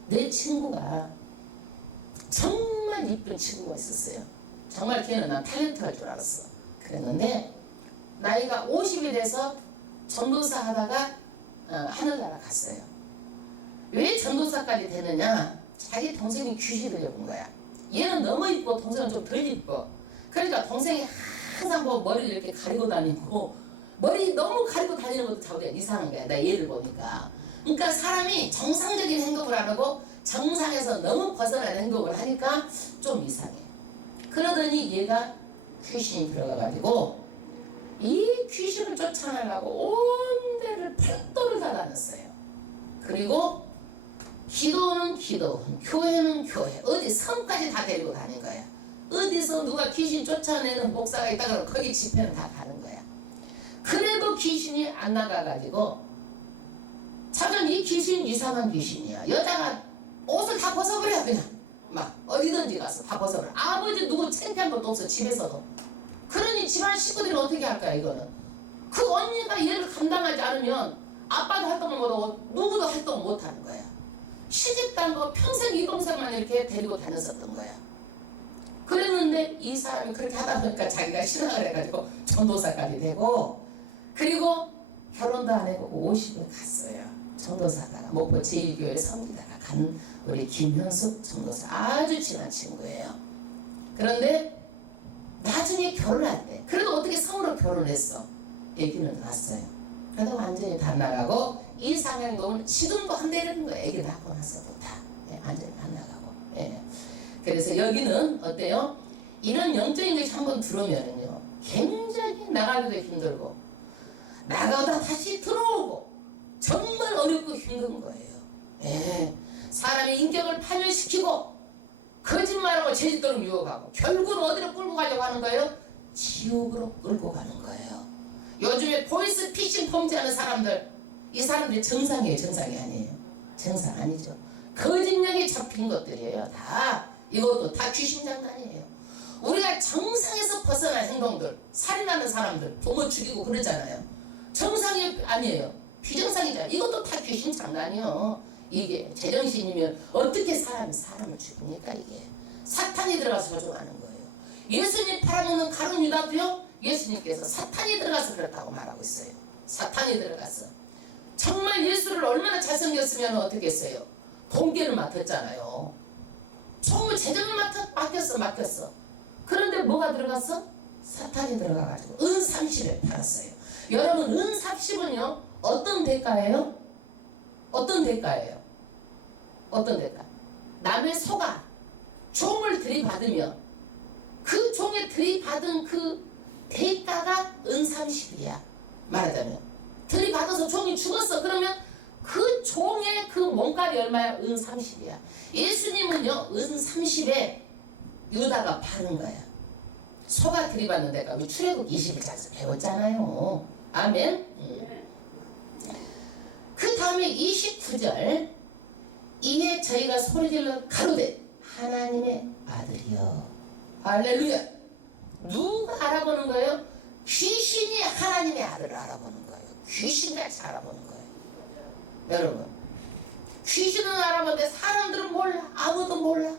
내 친구가 정말 이쁜 친구가 있었어요. 정말 걔는 난 탤런트 할 줄 알았어. 그랬는데 나이가 50이 돼서 전도사 하다가 하늘나라 갔어요. 왜 전도사까지 되느냐? 자기 동생이 귀신이 들려본 거야. 얘는 너무 이쁘고 동생은 좀 덜 이뻐. 그러니까 동생이 항상 뭐 머리를 이렇게 가리고 다니고 머리 너무 가리고 다니는 것도 자꾸 이상한 거야. 나 얘를 보니까. 그러니까 사람이 정상적인 행동을 안 하고 정상에서 너무 벗어난 행동을 하니까 좀 이상해. 그러더니 얘가 귀신이 들어가가지고 이 귀신을 쫓아내려고 온 데를 팔도를 다 다녔어요. 그리고 기도는 기도, 교회는 교회, 어디 섬까지 다 데리고 다닌 거야. 어디서 누가 귀신 쫓아내는 목사가 있다 그러면 거기 집회는 다 가는 거야. 그래도 귀신이 안 나가가지고 차전 이 귀신 이상한 귀신이야. 여자가 옷을 다 벗어버려 그냥 막 어디든지 가서 다 벗어버려. 아버지 누구 창피한 것도 없어 집에서도. 그러니 집안 식구들이 어떻게 할까요 이거는. 그 언니가 얘를 감당하지 않으면 아빠도 활동을 못하고 누구도 활동을 못하는 거야. 시집도 안 가고 평생 이 동생만 이렇게 데리고 다녔었던 거야. 그랬는데 이 사람이 그렇게 하다 보니까 자기가 신앙을 해가지고 전도사까지 되고 그리고 결혼도 안 해보고 50을 갔어요. 전도사다가 목포 제1교회를 섬기다가 간 우리 김현숙 전도사 아주 친한 친구예요. 그런데 나중에 결혼할 때 그래도 어떻게 성으로 결혼했어. 애기는 낳았어요. 그래도 완전히 다 나가고 이 상행동은 지금도 한 대라는 거예요. 애기 낳고 나서도 다 완전히 다 나가고. 그래서 여기는 어때요? 이런 영적인 것이 한번 들어오면은요 굉장히 나가기도 힘들고 나가다 다시 들어오고 정말 어렵고 힘든 거예요. 사람의 인격을 파멸시키고 거짓말하고 제짓도록 유혹하고 결국은 어디로 끌고 가려고 하는 거예요? 지옥으로 끌고 가는 거예요. 요즘에 보이스 피싱 범죄하는 사람들 이 사람들이 정상이에요? 정상이 아니에요? 정상 아니죠. 거짓력이 잡힌 것들이에요. 다 이것도 다 귀신 장난이에요. 우리가 정상에서 벗어난 행동들 살인하는 사람들 부모 죽이고 그러잖아요. 정상이 아니에요. 비정상이잖아요. 이것도 다 귀신 장난이요. 이게 제정신이면 어떻게 사람이 사람을 죽입니까? 이게 사탄이 들어가서 조종하는 거예요. 예수님 팔아먹는 가룟 유다도요 예수님께서 사탄이 들어가서 그렇다고 말하고 있어요. 사탄이 들어가서 정말 예수를 얼마나 잘생겼으면 어떻게 했어요? 공개를 맡았잖아요. 총무 재정을 맡겼어. 그런데 뭐가 들어갔어? 사탄이 들어가가지고 은 30에 팔았어요. 여러분 은 30은요 어떤 대가예요? 어떤 대가예요? 어떤 대가? 남의 소가 종을 들이받으면 그 종에 들이받은 그 대가가 은 30이야. 말하자면 들이받아서 종이 죽었어. 그러면 그 종의 그 몸값이 얼마야? 은 30이야. 예수님은요 은 30에 유다가 파는 거야. 소가 들이받는 데가 우리 출애굽 20일장에서 배웠잖아요. 아멘. 그 다음에 29절 이에 저희가 소리질러 가로되 하나님의 아들이여. 할렐루야. 누가 알아보는 거예요? 귀신이 하나님의 아들을 알아보는 거예요. 귀신같이 알아보는 거예요. 여러분 귀신은 알아보는데 사람들은 몰라. 아무도 몰라.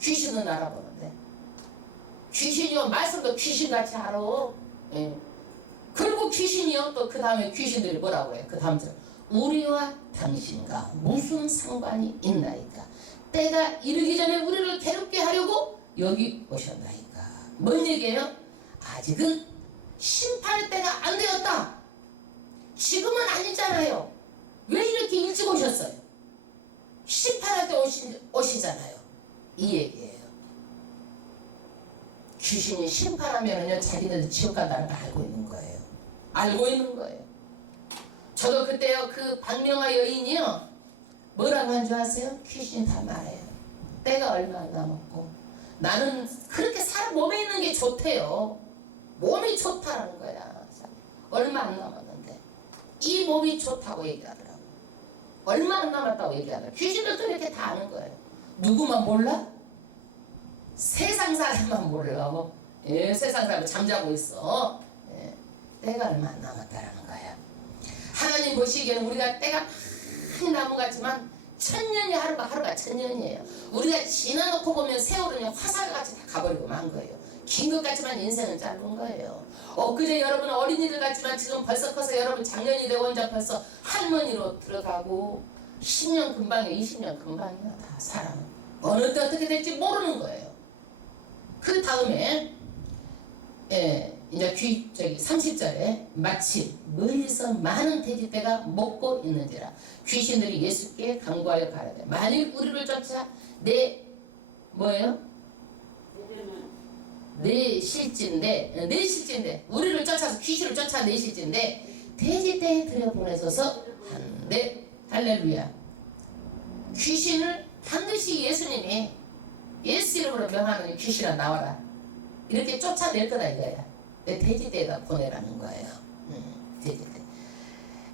귀신은 알아보는데 귀신이요 말씀도 귀신같이 알아. 그리고 귀신이요 또 그 다음에 귀신들이 뭐라고 해요? 그 다음 절 우리와 당신과 무슨 상관이 있나이까? 때가 이르기 전에 우리를 괴롭게 하려고 여기 오셨나이까? 뭔 얘기예요? 아직은 심판의 때가 안 되었다. 지금은 아니잖아요. 왜 이렇게 일찍 오셨어요? 심판할 때 오시잖아요. 이 얘기예요. 귀신이 심판하면은요 자기들 지옥 간다는 걸 알고 있는 거예요. 알고 있는 거예요. 저도 그때요 그 박명아 여인이요 뭐라고 한 줄 아세요? 귀신이 다 말해요. 때가 얼마 안 남았고 나는 그렇게 사람 몸에 있는 게 좋대요. 몸이 좋다라는 거야. 얼마 안 남았는데 이 몸이 좋다고 얘기하더라고. 얼마 안 남았다고 얘기하더라고. 귀신들도 이렇게 다 아는 거예요. 누구만 몰라? 세상 사람만 몰라. 세상 사람 잠자고 있어. 때가 얼마 안 남았다라는 거예요. 하나님 보시기에는 우리가 때가 많이 남은 것 같지만 천년이 하루가 천년이에요. 우리가 지나놓고 보면 세월은 화살같이 다 가버리고 만 거예요. 긴 것 같지만 인생은 짧은 거예요. 엊그제 여러분은 어린이들 같지만 지금 벌써 커서 여러분 작년이 되고 이제 벌써 할머니로 들어가고 10년 금방이에요. 20년 금방이에요. 다 사람은 어느 때 어떻게 될지 모르는 거예요. 그 다음에 이제 30절에 마침 멀리서 많은 돼지떼가 먹고 있는지라 귀신들이 예수께 간구하여 가라되 만일 우리를 쫓아 내 실진데 우리를 쫓아서 귀신을 쫓아 내 실진데 돼지떼에 들여보내소서 한데 할렐루야. 귀신을 반드시 예수님이 예수 이름으로 명하는 귀신아 나와라 이렇게 쫓아낼 거다 이거야. 돼지떼에다 보내라는 거예요. 돼지떼.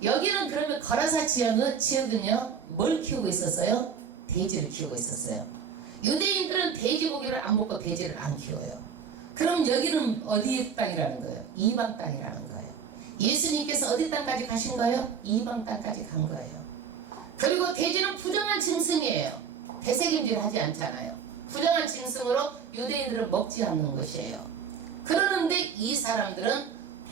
여기는 그러면 거라사 지역은요 뭘 키우고 있었어요? 돼지를 키우고 있었어요. 유대인들은 돼지고기를 안 먹고 돼지를 안 키워요. 그럼 여기는 어디 땅이라는 거예요? 이방 땅이라는 거예요. 예수님께서 어디 땅까지 가신 거예요? 이방 땅까지 간 거예요. 그리고 돼지는 부정한 짐승이에요. 되새김질 하지 않잖아요. 부정한 짐승으로 유대인들은 먹지 않는 것이에요. 그러는데 이 사람들은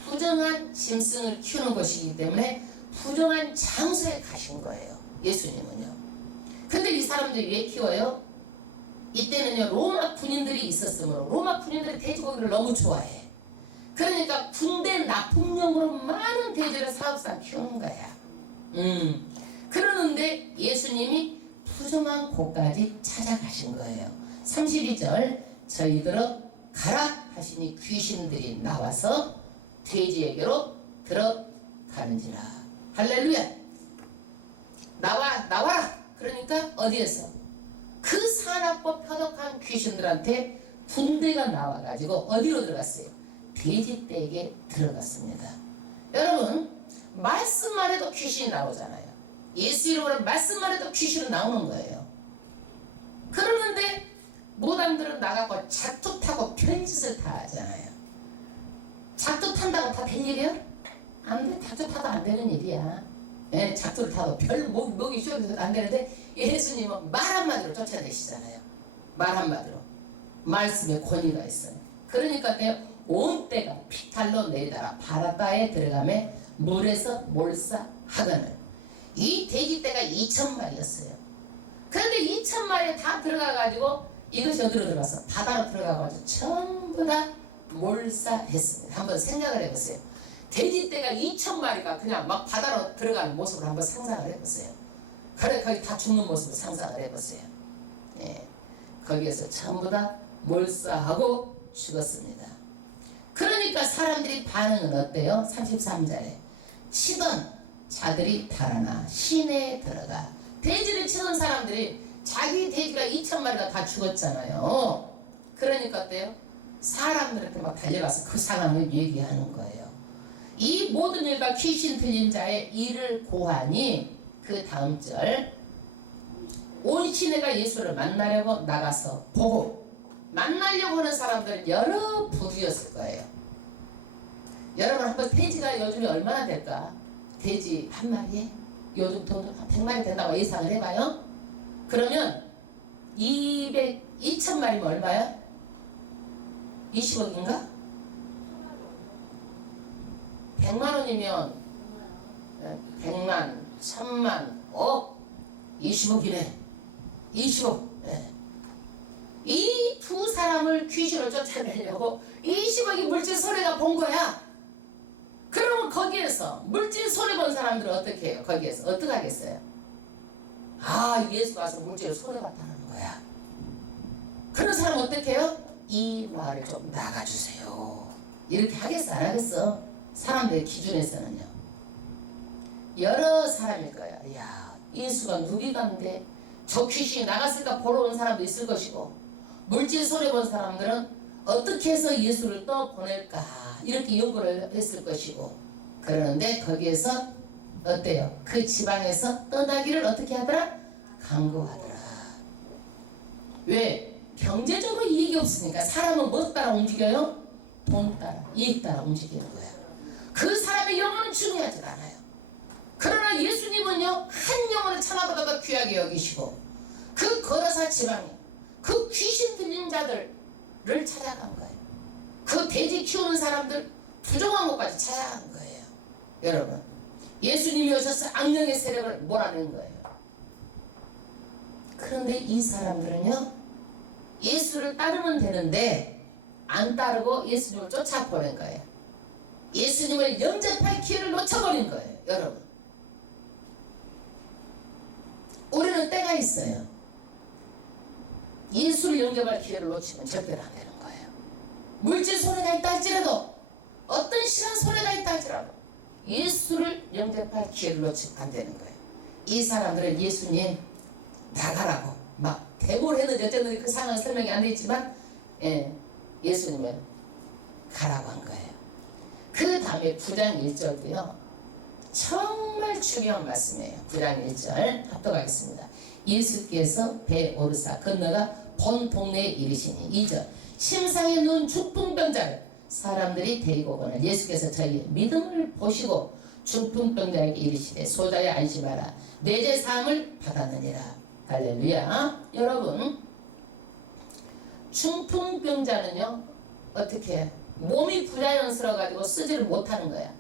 부정한 짐승을 키우는 것이기 때문에 부정한 장소에 가신 거예요. 예수님은요. 근데 이 사람들이 왜 키워요? 이때는요 로마 군인들이 있었으므로 로마 군인들이 돼지고기를 너무 좋아해. 그러니까 군대 납품용으로 많은 돼지를 사업상 키우는 거야. 그러는데 예수님이 부정한 곳까지 찾아가신 거예요. 32절 저희들은 가라 하시니 귀신들이 나와서 돼지에게로 들어가는지라. 할렐루야. 나와라. 그러니까 어디에서? 그 사납고 표독한 귀신들한테 군대가 나와가지고 어디로 들어갔어요? 돼지떼에게 들어갔습니다. 여러분 말씀만 해도 귀신이 나오잖아요. 예수 이름으로 말씀만 해도 귀신은 나오는 거예요. 그러는데 무당들은 나가고 작두 타고 별짓을 다 하잖아요. 작두 탄다고 다 될 일이야? 안 돼. 작두 타도 안 되는 일이야. 작두를 타도 별 목이 쉬어도 안 되는데 예수님은 말 한마디로 쫓아내시잖아요. 말 한마디로. 말씀에 권위가 있어요. 그러니까 온 때가 피탈로 내리다가 바닷가에 들어가매 물에서 몰사하거늘. 이 돼지떼가 2,000마리였어요. 그런데 2,000마리 다 들어가가지고 이것이 어디로 들어가서 바다로 들어가가지고 전부 다 몰사했습니다. 한번 생각을 해보세요. 돼지떼가 2,000마리가 그냥 막 바다로 들어가는 모습을 한번 상상을 해보세요. 그래 거기 다 죽는 모습을 상상을 해보세요. 거기에서 전부 다 몰사하고 죽었습니다. 그러니까 사람들이 반응은 어때요? 33절에 치던 자들이 달아나 시내에 들어가. 돼지를 치던 사람들이 자기 돼지가 2,000마리가 다 죽었잖아요. 그러니까 어때요? 사람들한테 막 달려가서 그 상황을 얘기하는 거예요. 이 모든 일과 귀신 들린 자의 일을 고하니 그 다음 절 온 시내가 예수를 만나려고 나가서 보고 만나려고 하는 사람들은 여러 부류였을 거예요. 여러분 한번 돼지가 요즘에 얼마나 될까? 돼지 한 마리에 요즘 돈 100마리 된다고 예상을 해봐요. 그러면 2,000마리면 얼마야? 20억인가? 100만원이면 100만, 1000만, 억? 20억이네. 20억. 이 두 사람을 귀신을 쫓아내려고 20억이 물질 손해가 본 거야. 그러면 거기에서 물질 손해 본 사람들은 어떻게 해요? 거기에서 어떻게 하겠어요? 아, 예수 와서 물질을 손해 봤다는 거야. 그런 사람 어떻게 해요? 이 마을에 좀 나가주세요. 이렇게 하겠어 안 하겠어? 사람들의 기준에서는요. 여러 사람일 거야. 야, 예수가 누구간데 저 귀신이 나갔을까 보러 온 사람도 있을 것이고 물질 손해본 사람들은 어떻게 해서 예수를 또 보낼까 이렇게 연구를 했을 것이고 그러는데 거기에서 어때요? 그 지방에서 떠나기를 어떻게 하더라? 강구하더라. 왜? 경제적으로 이익이 없으니까. 사람은 뭐 따라 움직여요? 돈 따라, 이익 따라 움직이는 거야. 그 사람의 영혼은 중요하지 않아요. 그러나 예수님은요, 한 영혼을 천하보다 더 귀하게 여기시고 그 거라사 지방에 그 귀신 들린 자들을 찾아간 거예요. 그 돼지 키우는 사람들, 부정한 것까지 찾아간 거예요. 여러분, 예수님이 오셔서 악령의 세력을 몰아낸 거예요. 그런데 이 사람들은요, 예수를 따르면 되는데 안 따르고 예수님을 쫓아보낸 거예요. 예수님을 영접할 기회를 놓쳐버린 거예요. 여러분, 우리는 때가 있어요. 예수를 영접할 기회를 놓치면 절대로 안 되는 거예요. 물질 손해가 있다 할지라도, 어떤 시간 손해가 있다 할지라도 예수를 영접할 기회를 놓치면 안 되는 거예요. 이 사람들은 예수님 나가라고 막 대모를 했는지 어쨌든 그 상황은 설명이 안 되지만, 예수님은 가라고 한 거예요. 그 다음에 9장 1절도요 정말 중요한 말씀이에요. 9장 1절 합독하겠습니다. 예수께서 배 오르사 건너가 본 동네에 이르시니 2절 침상에 누운 중풍병자를 사람들이 데리고 오거늘 예수께서 저희의 믿음을 보시고 중풍병자에게 이르시되 소자야 안심하라 내 죄 사함을 받았느니라. 할렐루야. 여러분, 중풍병자는요 어떻게 해요? 몸이 부자연스러워 가지고 쓰지를 못하는 거야.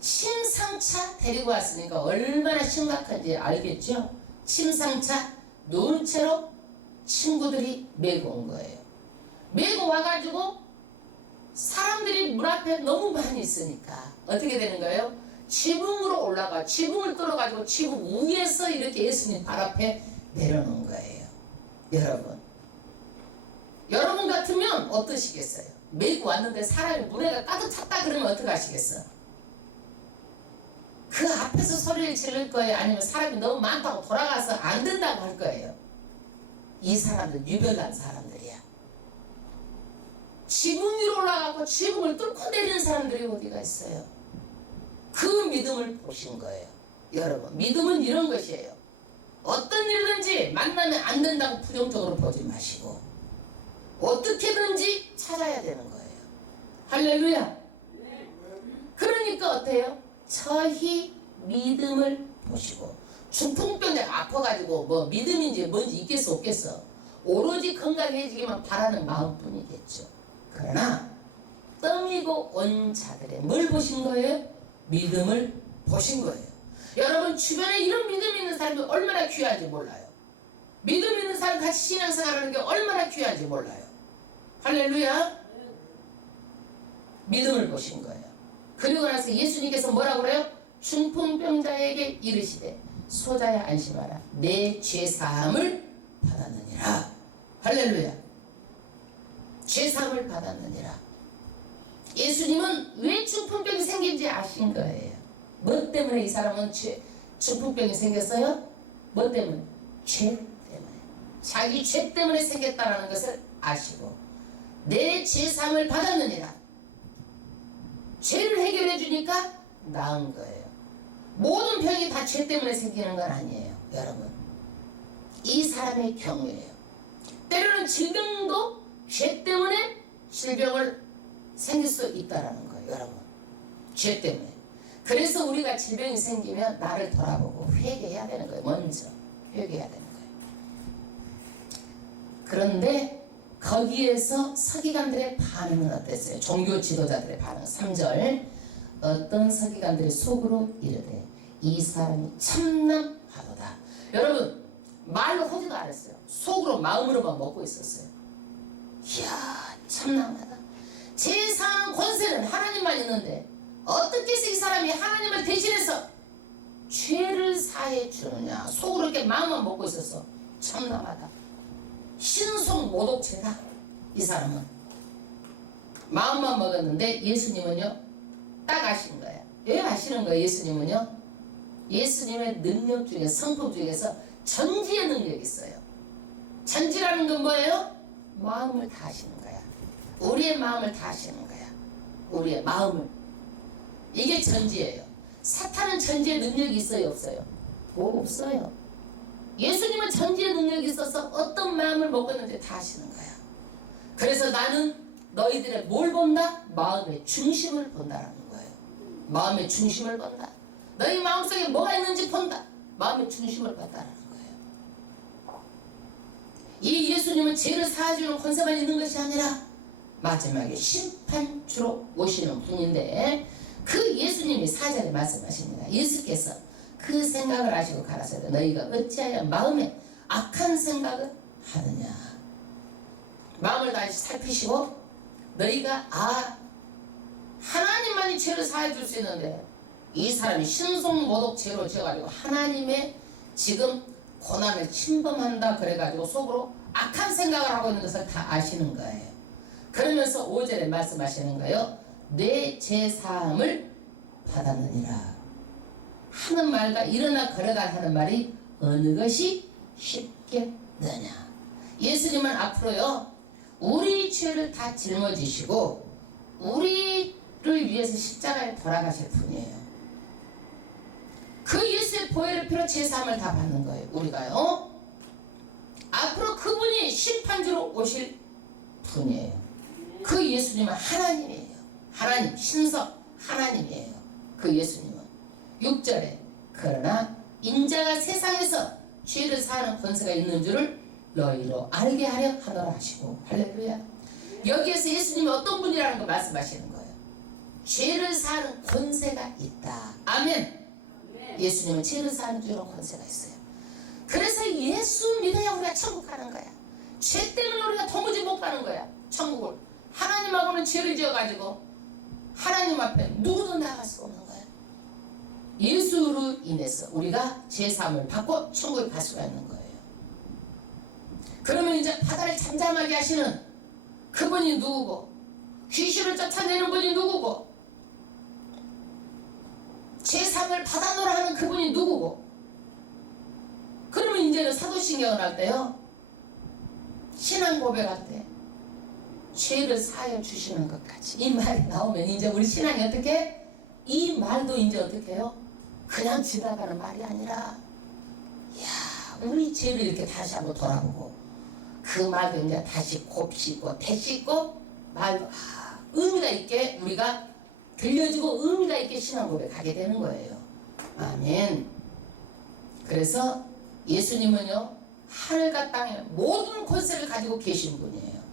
침상차 데리고 왔으니까 얼마나 심각한지 알겠죠? 침상차 누운 채로 친구들이 메고 온 거예요. 메고 와가지고 사람들이 문 앞에 너무 많이 있으니까 어떻게 되는 거예요? 지붕으로 올라가 지붕을 뚫어가지고 지붕 위에서 이렇게 예수님 발 앞에 내려놓은 거예요. 여러분 같으면 어떠시겠어요? 메고 왔는데 사람이 문에가 가득 찼다 그러면 어떡하시겠어? 그 앞에서 소리를 지를 거예요? 아니면 사람이 너무 많다고 돌아가서 안 된다고 할 거예요? 이 사람들 유별난 사람들이야. 지붕 위로 올라가고 지붕을 뚫고 내리는 사람들이 어디가 있어요? 그 믿음을 보신 거예요. 여러분, 믿음은 이런 것이에요. 어떤 일든지 만나면 안 된다고 부정적으로 보지 마시고 어떻게든지 찾아야 되는 거예요. 할렐루야. 그러니까 어때요? 저희 믿음을 보시고 중풍병에 아파가지고 뭐 믿음인지 뭔지 있겠어 없겠어? 오로지 건강해지기만 바라는 마음뿐이겠죠. 그러나 떠미고 온 자들의 뭘 보신 거예요? 믿음을 보신 거예요. 여러분 주변에 이런 믿음 있는 사람이 얼마나 귀한지 몰라요. 믿음 있는 사람 같이 신앙생활하는 게 얼마나 귀한지 몰라요. 할렐루야. 믿음을 보신 거예요. 그리고 나서 예수님께서 뭐라고 그래요? 중풍병자에게 이르시되 소자야 안심하라 내 죄사함을 받았느니라. 할렐루야. 죄사함을 받았느니라. 예수님은 왜 중풍병이 생긴지 아신 거예요. 뭐 때문에 이 사람은 중풍병이 생겼어요? 뭐 때문에? 죄 때문에. 자기 죄 때문에 생겼다는 것을 아시고 내 죄사함을 받았느니라. 죄를 해결해 주니까 나은 거예요. 모든 병이 다 죄 때문에 생기는 건 아니에요. 여러분, 이 사람의 경우예요. 때로는 질병도 죄 때문에 질병을 생길 수 있다라는 거예요. 여러분, 죄 때문에. 그래서 우리가 질병이 생기면 나를 돌아보고 회개해야 되는 거예요. 먼저 회개해야 되는 거예요. 그런데 거기에서 서기관들의 반응은 어땠어요? 종교 지도자들의 반응. 3절 어떤 서기관들이 속으로 이르되 이 사람이 참남하도다. 여러분, 말로 하지도 않았어요. 속으로 마음으로만 먹고 있었어요. 이야, 참남하다. 제사하는 권세는 하나님만 있는데 어떻게 해서 이 사람이 하나님을 대신해서 죄를 사해 주느냐. 속으로 이렇게 마음만 먹고 있었어. 참남하다. 신속 모독죄다. 이 사람은 마음만 먹었는데 예수님은요 딱 아신 거야. 왜 아시는 거예요? 예수님은요 예수님의 능력 중에 성품 중에서 전지의 능력이 있어요. 전지라는 건 뭐예요? 마음을 다 아시는 거야. 우리의 마음을 다 아시는 거야. 우리의 마음을. 이게 전지예요. 사탄은 전지의 능력이 있어요, 없어요? 없어요. 예수님은 전지의 능력이 있어서 어떤 마음을 먹었는지 다 아시는 거야. 그래서 나는 너희들의 뭘 본다? 마음의 중심을 본다라는 거예요. 마음의 중심을 본다. 너희 마음속에 뭐가 있는지 본다. 마음의 중심을 본다라는 거예요. 이 예수님은 죄를 사해주는 권세만 있는 것이 아니라 마지막에 심판주로 오시는 분인데, 그 예수님이 4절에 말씀하십니다. 예수께서 그 생각을 하시고 가라사대 너희가 어찌하여 마음에 악한 생각을 하느냐. 마음을 다시 살피시고 너희가 하나님만이 죄를 사해 줄 수 있는데 이 사람이 신성모독 죄로 지어가지고 하나님의 지금 고난을 침범한다 그래가지고 속으로 악한 생각을 하고 있는 것을 다 아시는 거예요. 그러면서 5절에 말씀하시는 거예요. 내 죄사함을 받았느니라 하는 말과 일어나 걸어가 하는 말이 어느 것이 쉽겠느냐. 예수님은 앞으로요 우리 죄를 다 짊어지시고 우리를 위해서 십자가에 돌아가실 분이에요. 그 예수의 보혈을 피로 죄사함을 다 받는 거예요. 우리가요 앞으로 그분이 심판주로 오실 분이에요. 그 예수님은 하나님이에요. 하나님, 신석 하나님이에요. 그 예수님은 6절에 그러나 인자가 세상에서 죄를 사하는 권세가 있는 줄을 너희로 알게 하려 하노라 하시고, 할렐루야. 여기에서 예수님이 어떤 분이라는 걸 말씀하시는 거예요. 죄를 사하는 권세가 있다. 아멘. 예수님은 죄를 사하는 줄은 권세가 있어요. 그래서 예수 믿어야 우리가 천국 가는 거야. 죄 때문에 우리가 도무지 못 가는 거야. 천국을. 하나님하고는 죄를 지어가지고 하나님 앞에 누구도 나갈 수 없는 거야. 예수로 인해서 우리가 죄사함을 받고 천국에 갈 수가 있는 거예요. 그러면 이제 바다를 잠잠하게 하시는 그분이 누구고, 귀신을 쫓아내는 분이 누구고, 죄사함을 받아놓으라 하는 그분이 누구고. 그러면 이제는 사도신경을 할 때요 신앙 고백할 때 죄를 사하여 주시는 것 같이 이 말이 나오면 이제 우리 신앙이 어떻게, 이 말도 이제 어떻게 해요? 그냥 지나가는 말이 아니라 우리 죄를 이렇게 다시 한번 돌아보고 그 말도 이제 다시 곱씹고 되씹고 말도 의미가 있게 우리가 들려주고 의미가 있게 신앙 고백하게 되는 거예요. 아멘. 그래서 예수님은요 하늘과 땅의 모든 권세를 가지고 계신 분이에요.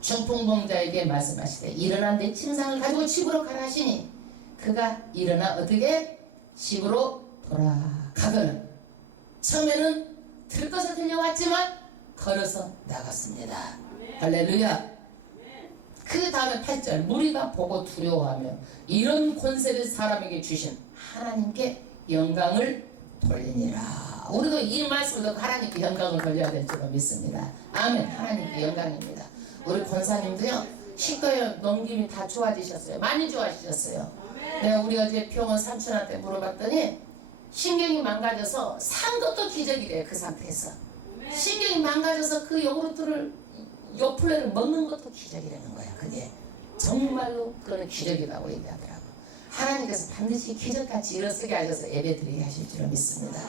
중풍병자에게 말씀하시되 일어나 내 침상을 가지고 집으로 가라 하시니 그가 일어나 어떻게 집으로 돌아가거늘 처음에는 들것을 들려왔지만 걸어서 나갔습니다. 할렐루야. 그 다음에 8절 무리가 보고 두려워하며 이런 권세를 사람에게 주신 하나님께 영광을 돌리니라. 우리도 이 말씀을 듣고 하나님께 영광을 돌려야 될 줄로 믿습니다. 아멘. 하나님께 영광입니다. 우리 권사님도요 식도에 넘김이 다 좋아지셨어요. 많이 좋아지셨어요. 내가 우리 어제 병원 삼촌한테 물어봤더니 신경이 망가져서 산 것도 기적이래요. 그 상태에서 신경이 망가져서 그 요구르트를 요플레를 먹는 것도 기적이라는 거야. 그게 정말로 그거는 기적이라고 얘기하더라고. 하나님께서 반드시 기적같이 일어서게 하셔서 예배드리게 하실 줄 믿습니다.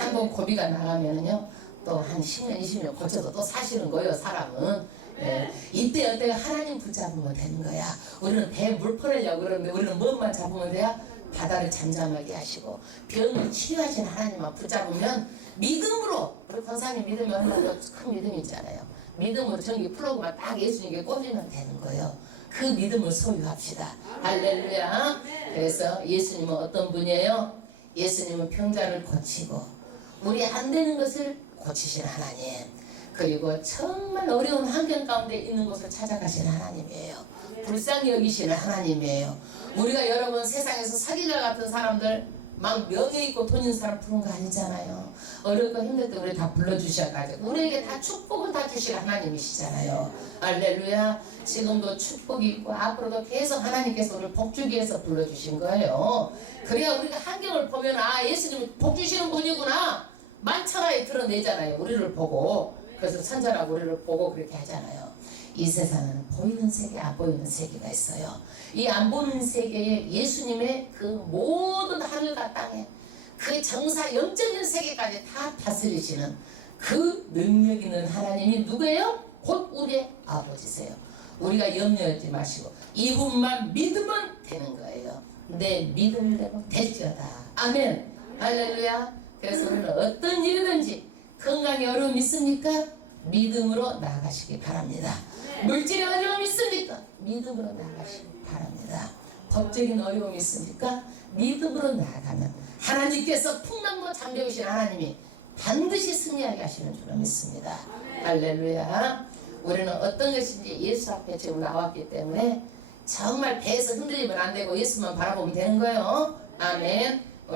한번 고비가 나가면은요 또 한 10년 20년 고쳐도 또 사시는 거예요. 사람은. 네. 이때 어때 하나님 붙잡으면 되는 거야. 우리는 배 물 퍼내려고 그러는데 우리는 무엇만 잡으면 돼야 바다를 잠잠하게 하시고 병을 치유하신 하나님만 붙잡으면 믿음으로, 우리 권사님 믿음이 얼마나 큰 믿음이 있잖아요. 믿음으로 전기 플러그만 딱 예수님께 꽂으면 되는 거예요. 그 믿음을 소유합시다. 할렐루야. 그래서 예수님은 어떤 분이에요? 예수님은 병자를 고치고 우리 안 되는 것을 고치신 하나님, 그리고 정말 어려운 환경 가운데 있는 곳을 찾아가시는 하나님이에요. 불쌍히 여기시는 하나님이에요. 우리가 여러분 세상에서 사기자 같은 사람들 막 명예 있고 돈 있는 사람 부른 거 아니잖아요. 어렵고 힘들 때 우리 다 불러주셔가지고 우리에게 다 축복을 다 주실 하나님이시잖아요. 할렐루야. 지금도 축복이 있고 앞으로도 계속 하나님께서 우리를 복주기 위해서 불러주신 거예요. 그래야 우리가 환경을 보면 예수님이 복주시는 분이구나 만천하에 드러내잖아요. 우리를 보고. 그래서 선자라고 우리를 보고 그렇게 하잖아요. 이 세상은 보이는 세계, 안 보이는 세계가 있어요. 이 안 보이는 세계에 예수님의 그 모든 하늘과 땅에 그 정사 영적인 세계까지 다 다스리시는 그 능력 있는 하나님이 누구예요? 곧 우리의 아버지세요. 우리가 염려하지 마시고 이분만 믿으면 되는 거예요. 내 믿음을 내고 될지어다. 아멘. 할렐루야. 그래서 우리는 어떤 일이든지 건강에 어려움 있습니까? 믿음으로 나아가시기 바랍니다. 물질에 어려움 있습니까? 믿음으로 나아가시기 바랍니다. 법적인 어려움 있습니까? 믿음으로 나아가면 하나님께서 풍랑도 잠재우신 하나님이 반드시 승리하게 하시는 줄로 믿습니다. 할렐루야. 우리는 어떤 것인지 예수 앞에 지금 나왔기 때문에 정말 배에서 흔들리면 안 되고 예수만 바라보면 되는 거예요. 아멘.